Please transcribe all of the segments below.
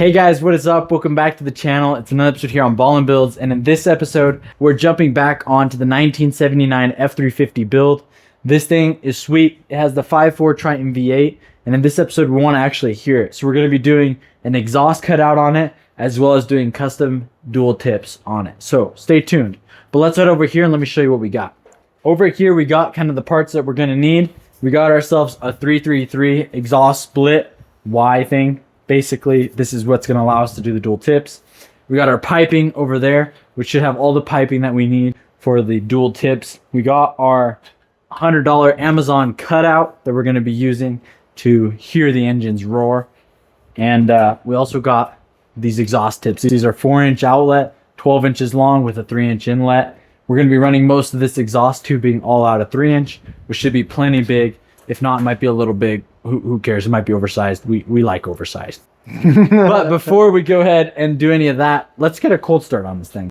Hey guys, what is up? Welcome back to the channel. It's another episode here on Ballin builds, and in this episode, we're jumping back onto the 1979 F-350 build. This thing is sweet. It has the 5.4 Triton V8, and in this episode, we want to actually hear it. So we're going to be doing an exhaust cutout on it, as well as doing custom dual tips on it. So stay tuned. But let's head over here and let me show you what we got. Over here, we got kind of the parts that we're going to need. We got ourselves a 333 exhaust split Y thing. Basically, this is what's going to allow us to do the dual tips. We got our piping over there, which should have all the piping that we need for the dual tips. We got our $100 Amazon cutout that we're going to be using to hear the engines roar. And we also got these exhaust tips. These are 4-inch outlet, 12 inches long with a 3-inch inlet. We're going to be running most of this exhaust tubing all out of 3-inch, which should be plenty big. If not, it might be a little big. Who cares? It might be oversized. We like oversized. But before we go ahead and do any of that, let's get a cold start on this thing.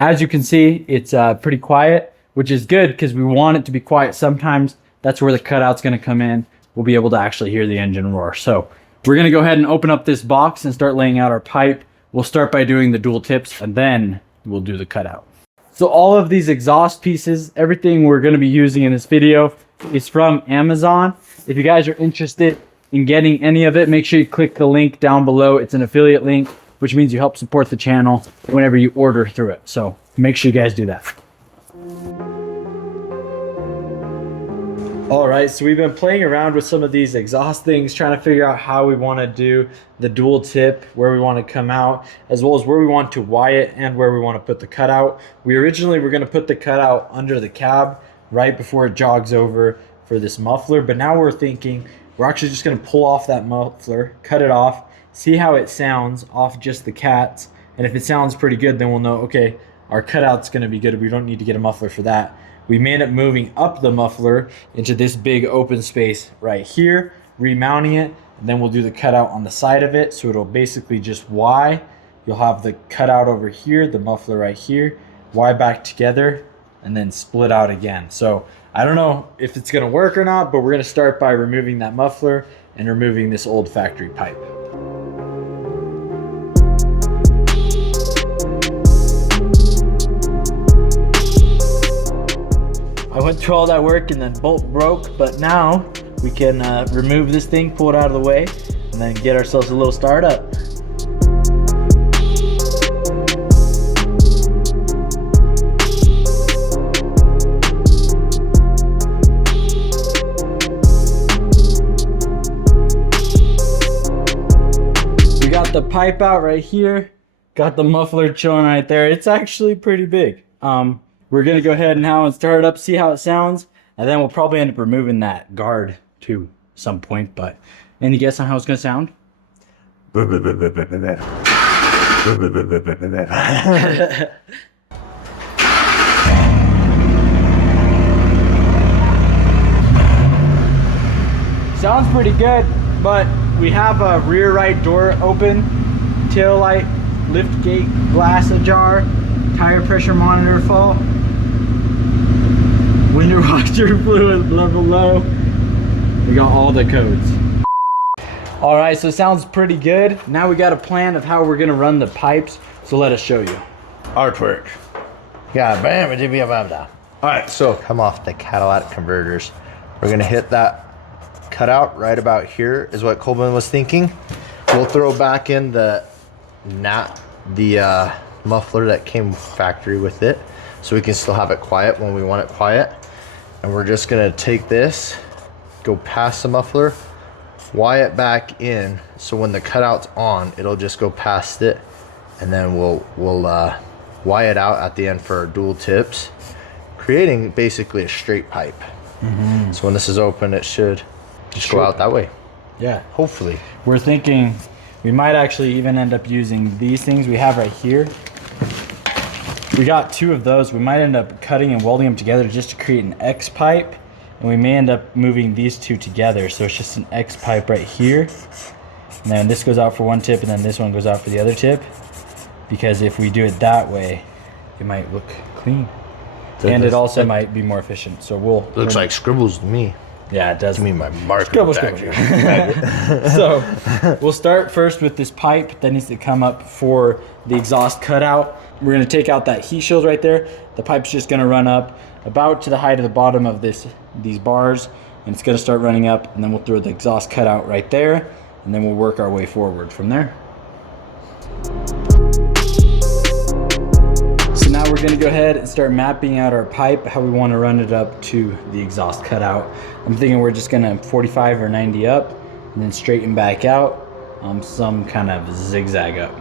As you can see, it's pretty quiet, which is good because we want it to be quiet. Sometimes that's where the cutout's going to come in. We'll be able to actually hear the engine roar. So we're going to go ahead and open up this box and start laying out our pipe. We'll start by doing the dual tips and then we'll do the cutout. So all of these exhaust pieces, everything we're going to be using in this video is from Amazon. If you guys are interested in getting any of it, make sure you click the link down below. It's an affiliate link, which means you help support the channel whenever you order through it. So make sure you guys do that. All right, so we've been playing around with some of these exhaust things, trying to figure out how we want to do the dual tip, where we want to come out, as well as where we want to wire it and where we want to put the cutout. We originally were going to put the cutout under the cab right before it jogs over for this muffler, but now we're thinking we're actually just going to pull off that muffler, cut it off, see how it sounds off just the cats, and if it sounds pretty good, then we'll know, okay, our cutout's going to be good. We don't need to get a muffler for that. We may end up moving up the muffler into this big open space right here, remounting it, and then we'll do the cutout on the side of it, so it'll basically just Y. You'll have the cutout over here, the muffler right here, Y back together, and then split out again. So I don't know if it's going to work or not, but we're going to start by removing that muffler and removing this old factory pipe. I went through all that work and then bolt broke, but now we can remove this thing, pull it out of the way, and then get ourselves a little startup. We got the pipe out right here, got the muffler chilling right there. It's actually pretty big. We're going to go ahead now and start it up, see how it sounds, and then we'll probably end up removing that guard to some point, but any guess on how it's going to sound? Sounds pretty good, but we have a rear right door open, tail light, lift gate glass ajar, tire pressure monitor fall, window washer fluid level low. We got all the codes. All right, so it sounds pretty good. Now we got a plan of how we're gonna run the pipes, so let us show you. Artwork. Yeah, bam, all right, so come off the catalytic converters. We're gonna hit that cutout right about here is what Coleman was thinking. We'll throw back in the muffler that came factory with it, so we can still have it quiet when we want it quiet. And we're just gonna take this, go past the muffler, wire it back in, so when the cutout's on, it'll just go past it, and then we'll wire it out at the end for our dual tips, creating basically a straight pipe. So when this is open, it should just go out that way. Yeah, hopefully. We're thinking we might actually even end up using these things we have right here. We got 2 of those. We might end up cutting and welding them together just to create an X pipe, and we may end up moving these 2 together, so it's just an X pipe right here, And then this goes out for one tip and then this one goes out for the other tip. Because if we do it that way, it might look clean. And it also might be more efficient. So we'll... Looks like scribbles to me. Yeah, it does. To me, my marker. Scribble. So we'll start first with this pipe that needs to come up for the exhaust cutout. We're going to take out that heat shield right there. The pipe's just going to run up about to the height of the bottom of these bars, and it's going to start running up, and then we'll throw the exhaust cutout right there, and then we'll work our way forward from there. So now we're going to go ahead and start mapping out our pipe, how we want to run it up to the exhaust cutout. I'm thinking we're just going to 45 or 90 up and then straighten back out, some kind of zigzag up.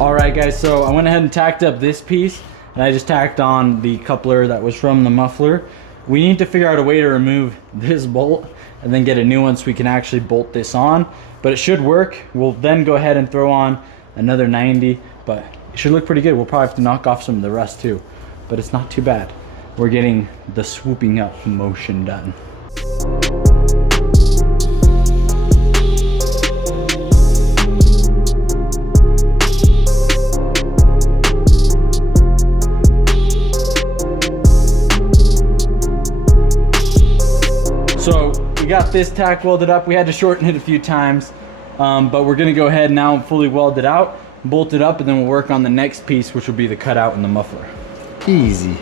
Alright guys, so I went ahead and tacked up this piece, and I just tacked on the coupler that was from the muffler. We need to figure out a way to remove this bolt and then get a new one so we can actually bolt this on, but it should work. We'll then go ahead and throw on another 90, but it should look pretty good. We'll probably have to knock off some of the rust too, but it's not too bad. We're getting the swooping up motion done. So we got this tack welded up. We had to shorten it a few times, but we're gonna go ahead now and fully weld it out, bolt it up, and then we'll work on the next piece, which will be the cutout and the muffler. Easy.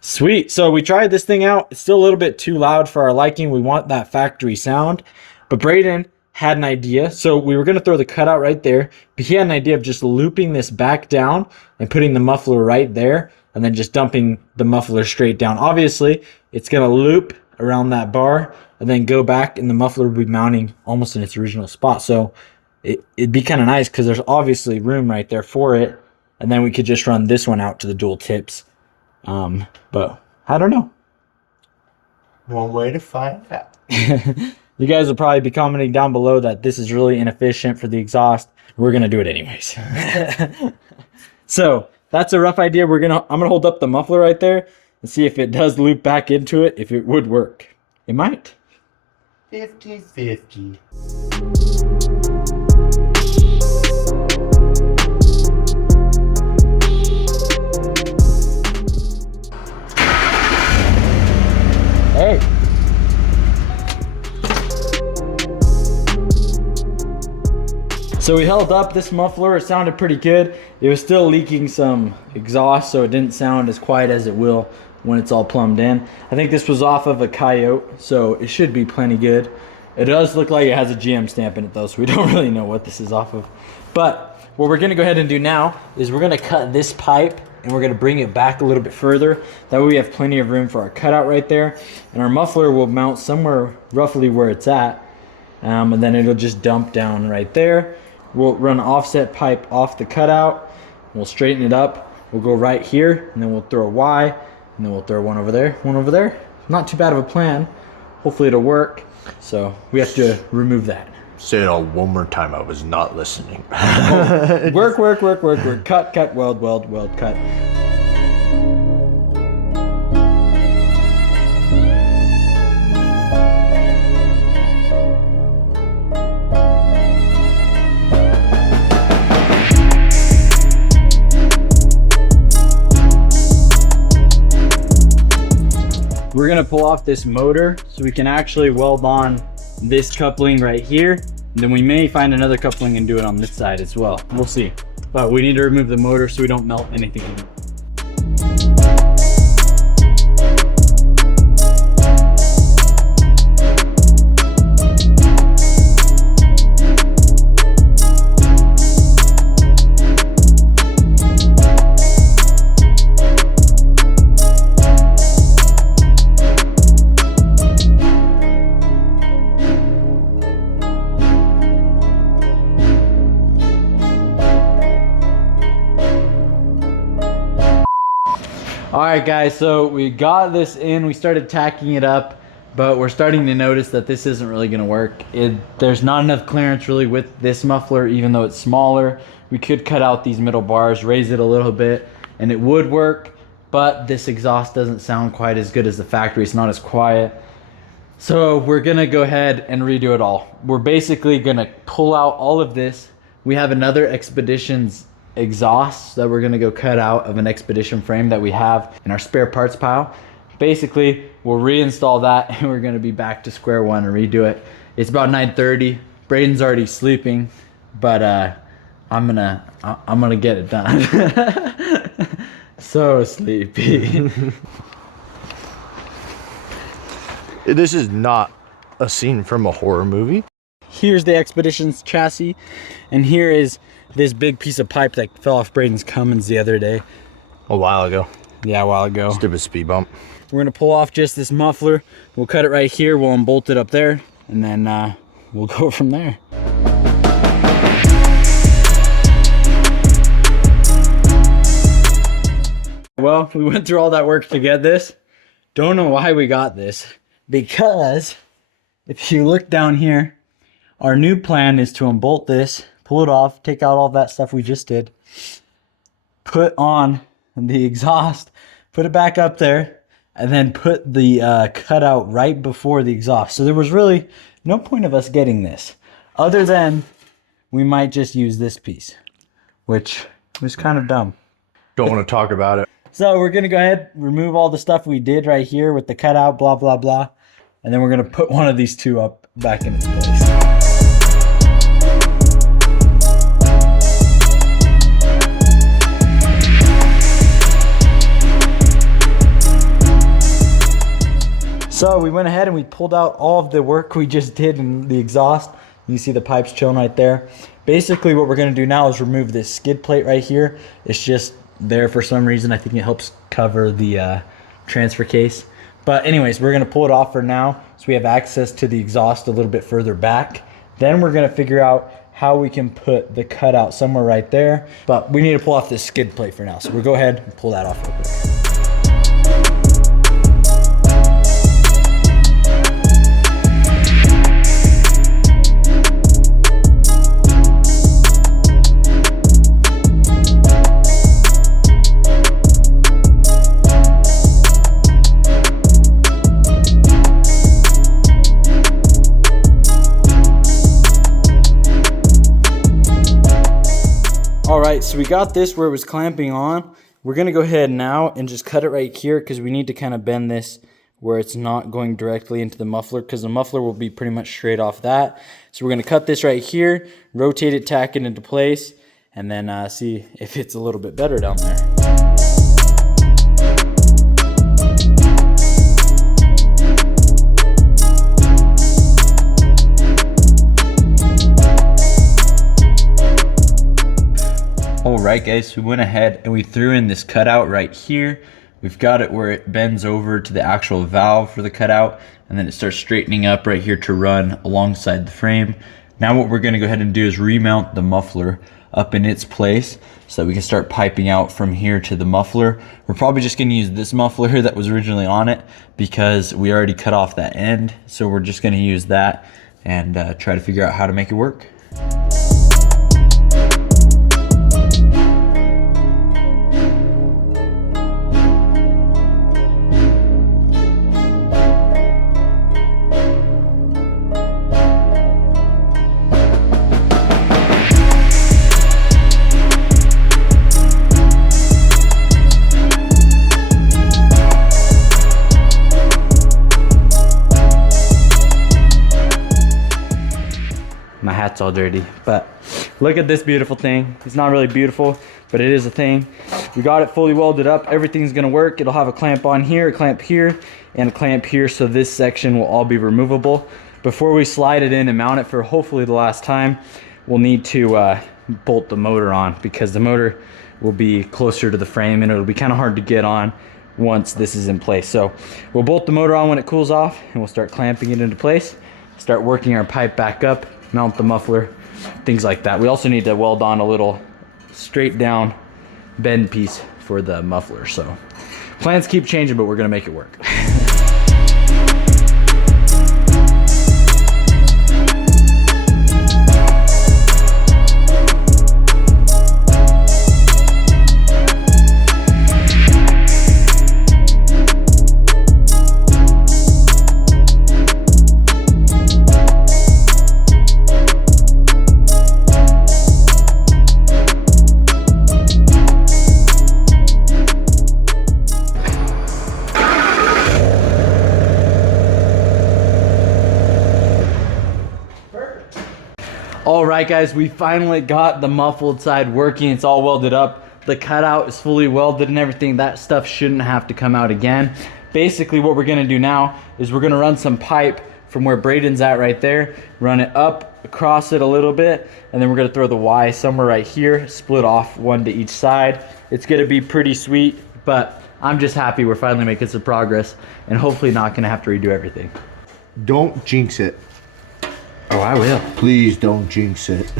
Sweet, so we tried this thing out. It's still a little bit too loud for our liking. We want that factory sound, but Braden had an idea. So we were gonna throw the cutout right there, but he had an idea of just looping this back down and putting the muffler right there, and then just dumping the muffler straight down. Obviously, it's gonna loop around that bar and then go back, and the muffler will be mounting almost in its original spot. So it'd be kind of nice because there's obviously room right there for it, and then we could just run this one out to the dual tips. But I don't know. One way to find out. You guys will probably be commenting down below that this is really inefficient for the exhaust. We're gonna do it anyways. So that's a rough idea. I'm gonna hold up the muffler right there and see if it does loop back into it, if it would work. It might. 50-50. Hey. So we held up this muffler. It sounded pretty good. It was still leaking some exhaust, so it didn't sound as quiet as it will when it's all plumbed in. I think this was off of a Cutout, so it should be plenty good. It does look like it has a GM stamp in it though, so we don't really know what this is off of. But what we're gonna go ahead and do now is we're gonna cut this pipe and we're gonna bring it back a little bit further. That way we have plenty of room for our cutout right there. And our muffler will mount somewhere roughly where it's at. And then it'll just dump down right there. We'll run offset pipe off the cutout. We'll straighten it up. We'll go right here, and then we'll throw a Y, and then we'll throw one over there, one over there. Not too bad of a plan. Hopefully it'll work. So we have to remove that. Say it all one more time. I was not listening. Work, work, work, work, work. Cut, cut, weld, weld, weld, cut. We're gonna pull off this motor so we can actually weld on this coupling right here. And then we may find another coupling and do it on this side as well. We'll see. But we need to remove the motor so we don't melt anything in it. All right, guys, so we got this in. We started tacking it up, but we're starting to notice that this isn't really going to work. There's not enough clearance really with this muffler, even though it's smaller. We could cut out these middle bars, raise it a little bit, and it would work, but this exhaust doesn't sound quite as good as the factory. It's not as quiet. So we're going to go ahead and redo it all. We're basically going to pull out all of this. We have another Expedition's exhaust that we're going to go cut out of an Expedition frame that we have in our spare parts pile. Basically, we'll reinstall that and we're going to be back to square one and redo it. It's about 9:30. Braden's already sleeping, but I'm gonna get it done. So sleepy. This is not a scene from a horror movie. Here's the Expedition's chassis, and here is this big piece of pipe that fell off Braden's Cummins the other day. A while ago. Yeah, a while ago. Stupid speed bump. We're gonna pull off just this muffler. We'll cut it right here, we'll unbolt it up there, and then we'll go from there. Well, we went through all that work to get this. Don't know why we got this, because if you look down here, our new plan is to unbolt this, pull it off, take out all that stuff we just did, put on the exhaust, put it back up there, and then put the cutout right before the exhaust. So there was really no point of us getting this, other than we might just use this piece, which was kind of dumb. Don't want to talk about it. So we're gonna go ahead, remove all the stuff we did right here with the cutout, blah, blah, blah. And then we're gonna put one of these two up back in its place. So we went ahead and we pulled out all of the work we just did in the exhaust. You see the pipes chilling right there. Basically what we're gonna do now is remove this skid plate right here. It's just there for some reason. I think it helps cover the transfer case. But anyways, we're gonna pull it off for now so we have access to the exhaust a little bit further back. Then we're gonna figure out how we can put the cutout somewhere right there. But we need to pull off this skid plate for now. So we'll go ahead and pull that off real quick. Alright, so we got this where it was clamping on. We're going to go ahead now and just cut it right here because we need to kind of bend this where it's not going directly into the muffler, because the muffler will be pretty much straight off that. So we're going to cut this right here, rotate it, tack it into place, and then see if it's a little bit better down there. Alright guys, we went ahead and we threw in this cutout right here. We've got it where it bends over to the actual valve for the cutout, and then it starts straightening up right here to run alongside the frame. Now what we're going to go ahead and do is remount the muffler up in its place so that we can start piping out from here to the muffler. We're probably just going to use this muffler that was originally on it because we already cut off that end. So we're just going to use that and try to figure out how to make it work. My hat's all dirty, but look at this beautiful thing. It's not really beautiful, but it is a thing. We got it fully welded up. Everything's gonna work. It'll have a clamp on here, a clamp here, and a clamp here, so this section will all be removable. Before we slide it in and mount it for hopefully the last time, we'll need to bolt the motor on, because the motor will be closer to the frame and it'll be kind of hard to get on once this is in place. So we'll bolt the motor on when it cools off, and we'll start clamping it into place, start working our pipe back up, mount the muffler, things like that. We also need to weld on a little straight down bend piece for the muffler, so Plans keep changing, but we're gonna make it work. All right, guys, we finally got the muffled side working. It's all welded up. The cutout is fully welded and everything. That stuff shouldn't have to come out again. Basically, what we're gonna do now is we're gonna run some pipe from where Braden's at right there, run it up, across it a little bit, and then we're gonna throw the Y somewhere right here, split off one to each side. It's gonna be pretty sweet, but I'm just happy we're finally making some progress and hopefully not gonna have to redo everything. Don't jinx it. Oh, I will. Please don't jinx it.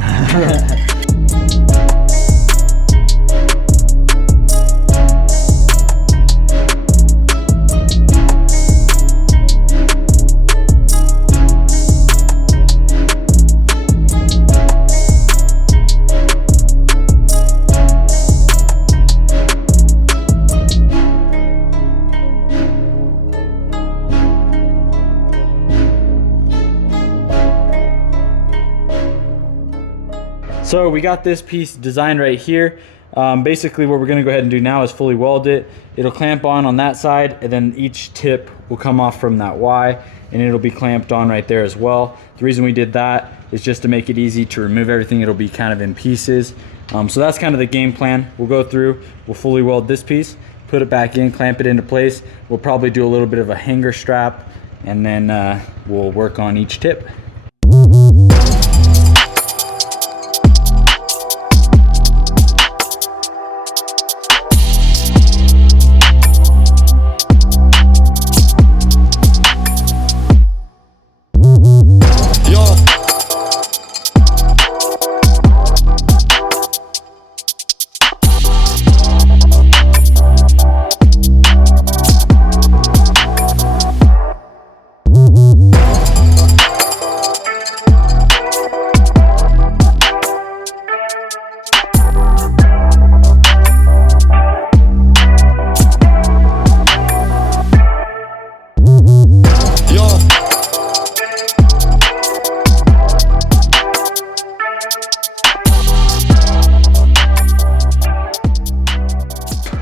So we got this piece designed right here. Basically what we're gonna go ahead and do now is fully weld it. It'll clamp on that side, and then each tip will come off from that Y, and it'll be clamped on right there as well. The reason we did that is just to make it easy to remove everything. It'll be kind of in pieces. So that's kind of the game plan. We'll go through, we'll fully weld this piece, put it back in, clamp it into place. We'll probably do a little bit of a hanger strap, and then we'll work on each tip.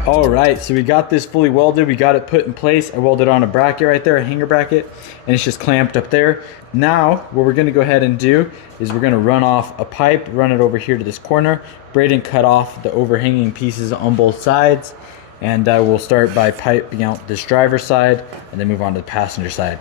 All right, so we got this fully welded. We got it put in place. I welded on a bracket right there, a hanger bracket, and it's just clamped up there. Now, what we're gonna go ahead and do is we're gonna run off a pipe, run it over here to this corner. Braden cut off the overhanging pieces on both sides, and we'll start by piping out this driver's side and then move on to the passenger side.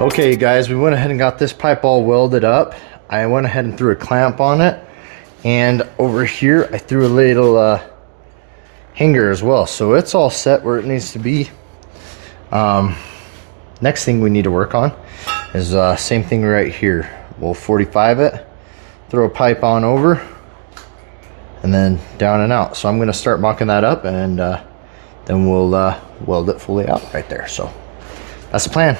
Okay guys, we went ahead and got this pipe all welded up. I went ahead and threw a clamp on it, and over here I threw a little hanger as well, so it's all set where it needs to be. Next thing we need to work on is same thing right here. We'll 45 it, throw a pipe on over, and then down and out. So I'm going to start mocking that up, and then we'll weld it fully out right there. So that's the plan.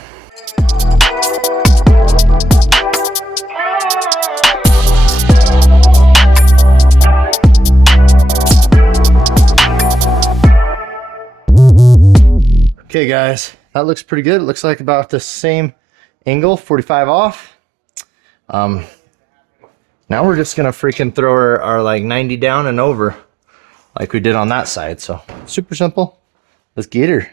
Okay Okay guys, that looks pretty good. It looks like about the same angle, 45 off. Now we're just gonna freaking throw our like 90 down and over like we did on that side. So super simple. Let's get her.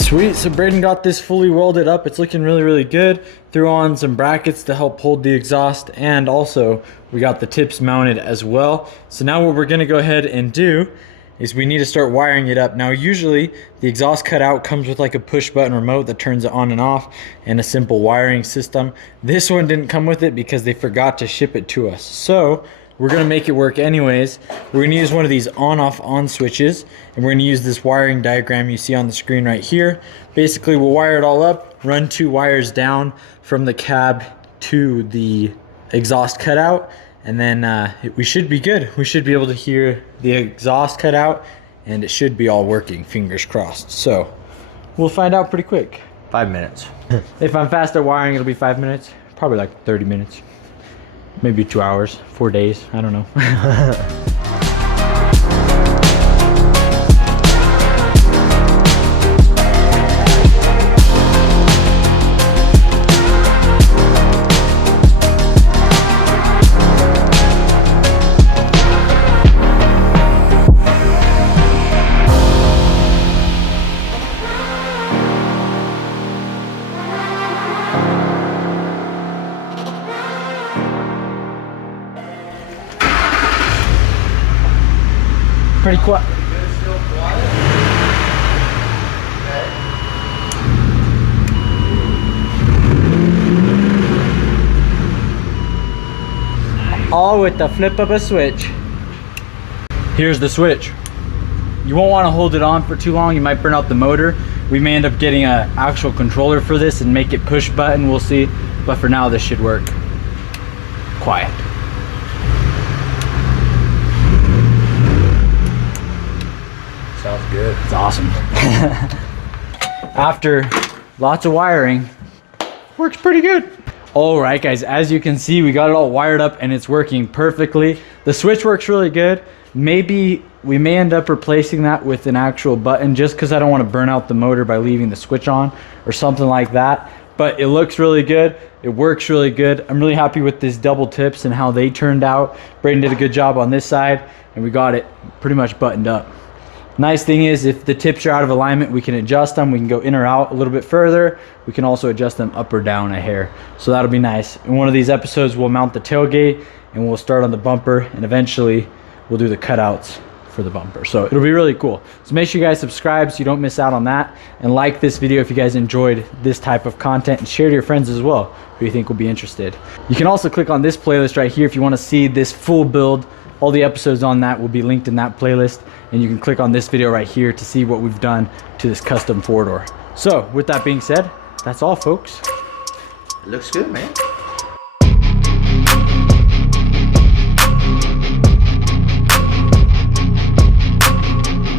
Sweet, so Braden got this fully welded up. It's looking really, really good. Threw on some brackets to help hold the exhaust, and also we got the tips mounted as well. So now what we're gonna go ahead and do is we need to start wiring it up. Now usually the exhaust cutout comes with like a push button remote that turns it on and off and a simple wiring system. This one didn't come with it because they forgot to ship it to us. So we're gonna make it work anyways. We're gonna use one of these on-off-on switches, and we're gonna use this wiring diagram you see on the screen right here. Basically, we'll wire it all up, run 2 wires down from the cab to the exhaust cutout, and then we should be good. We should be able to hear the exhaust cutout, and it should be all working, fingers crossed. So we'll find out pretty quick. 5 minutes. If I'm fast at wiring, it'll be 5 minutes, probably like 30 minutes. Maybe 2 hours, 4 days, I don't know. Pretty quiet. All with the flip of a switch. Here's the switch. You won't want to hold it on for too long. You might burn out the motor. We may end up getting an actual controller for this and make it push button. We'll see. But for now, this should work. Quiet. Sounds good. It's awesome. After lots of wiring, works pretty good. All right, guys, as you can see, we got it all wired up and it's working perfectly. The switch works really good. Maybe we may end up replacing that with an actual button just because I don't want to burn out the motor by leaving the switch on or something like that. But it looks really good. It works really good. I'm really happy with this double tips and how they turned out. Braden did a good job on this side and we got it pretty much buttoned up. Nice thing is, if the tips are out of alignment, we can adjust them. We can go in or out a little bit further. We can also adjust them up or down a hair. So that'll be nice. In one of these episodes, we'll mount the tailgate and we'll start on the bumper, and eventually we'll do the cutouts for the bumper. So it'll be really cool. So make sure you guys subscribe so you don't miss out on that, and like this video if you guys enjoyed this type of content, and share to your friends as well who you think will be interested. You can also click on this playlist right here if you want to see this full build. All the episodes on that will be linked in that playlist, and you can click on this video right here to see what we've done to this custom 4-door. So with that being said, that's all, folks. It looks good, man.